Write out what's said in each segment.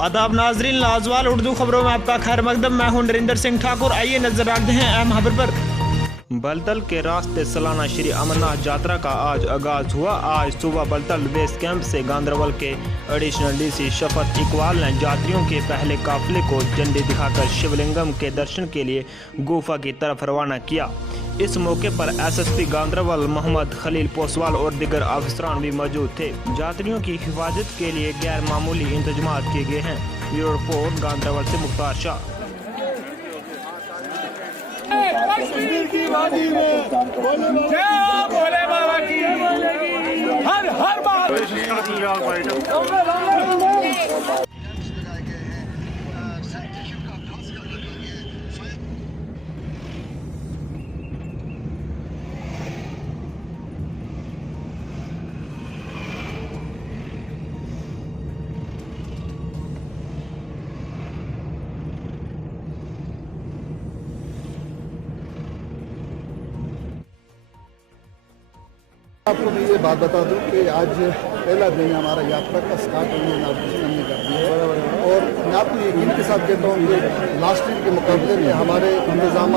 आदाब नाजरीन, लाजवाल उर्दू खबरों में आपका खैर मकदम। मैं हूं नरेंद्र सिंह ठाकुर। आइए नजर डालते हैं अहम खबर पर। बलतल के रास्ते सालाना श्री अमरनाथ यात्रा का आज आगाज हुआ। आज सुबह बलतल बेस कैंप से गांदरबल के एडिशनल डीसी शफत इकबाल ने यात्रियों के पहले काफिले को झंडी दिखाकर शिवलिंगम के दर्शन के लिए गुफा की तरफ रवाना किया। इस मौके पर एसएसपी गांदरबल मोहम्मद खलील पोसवाल और दीगर अफसरान भी मौजूद थे। यात्रियों की हिफाजत के लिए गैर मामूली इंतजाम किए गए हैं। ब्यूरो रिपोर्ट गांदरबल से मुख्तार शाह। कश्मीर की वादी में भोले बाबा की हर बार आपको मैं ये बात बता दूं कि आज पहला दिन हमारा यात्रा का स्टार्ट होने इनाग्रेशन हमने कर दिया है और मैं आपको यकीन के साथ कहता हूँ कि लास्ट ईयर के मुकाबले में हमारे इंतजाम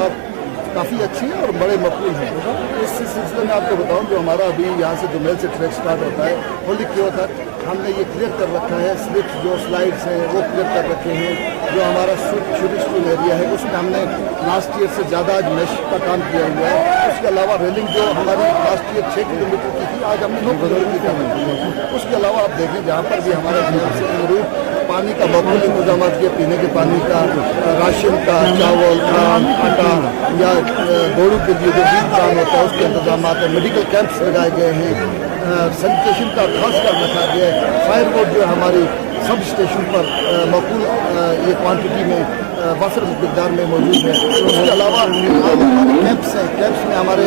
काफ़ी अच्छे हैं और बड़े मकबूल हैं। इस सिलसिले में आपको बताऊं जो हमारा अभी यहाँ से जुमेल से ट्रैक स्टार्ट होता है होली क्यों तक हमने ये क्लियर कर रखा है। स्लिप्स जो स्लाइड्स हैं वो क्लियर कर रखे हैं। जो हमारा शूटिंग एरिया है उसमें हमने लास्ट ईयर से ज़्यादा आज मैश का काम किया हुआ है। उसके अलावा रेलिंग जो हमारी लास्ट ईयर 6 किलोमीटर की थी आज हमने 9 किलोमीटर की कर रखी है। उसके अलावा आप देखें जहाँ पर भी हमारे शहर से अनुरूप पानी का मकबूल इंतजाम किए, पीने के पानी का, राशन का, चावल खान आटा या दौड़ों के लिए जो बीज काम होता है उसके इंतजाम है। मेडिकल कैंप्स लगाए गए हैं। सैनिटेशन का खास कर रखा गया है। फायर बोर्ड जो हमारी सब स्टेशन पर मकबूल ये क्वांटिटी में वफर मकदार में मौजूद है। उसके अलावा कैंप्स हैं। कैंप्स में हमारे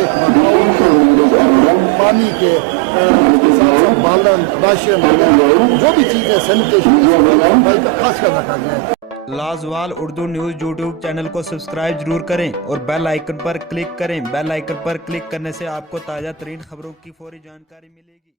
पानी के साथ साथ बालन, राशन, जो भी चीज़ें सैनिटेशन का खास कर रखा गया है। लाजवाल उर्दू न्यूज़ यूट्यूब चैनल को सब्सक्राइब जरूर करें और बेल आइकन पर क्लिक करें। बेल आइकन पर क्लिक करने से आपको ताज़ा तरीन खबरों की फौरी जानकारी मिलेगी।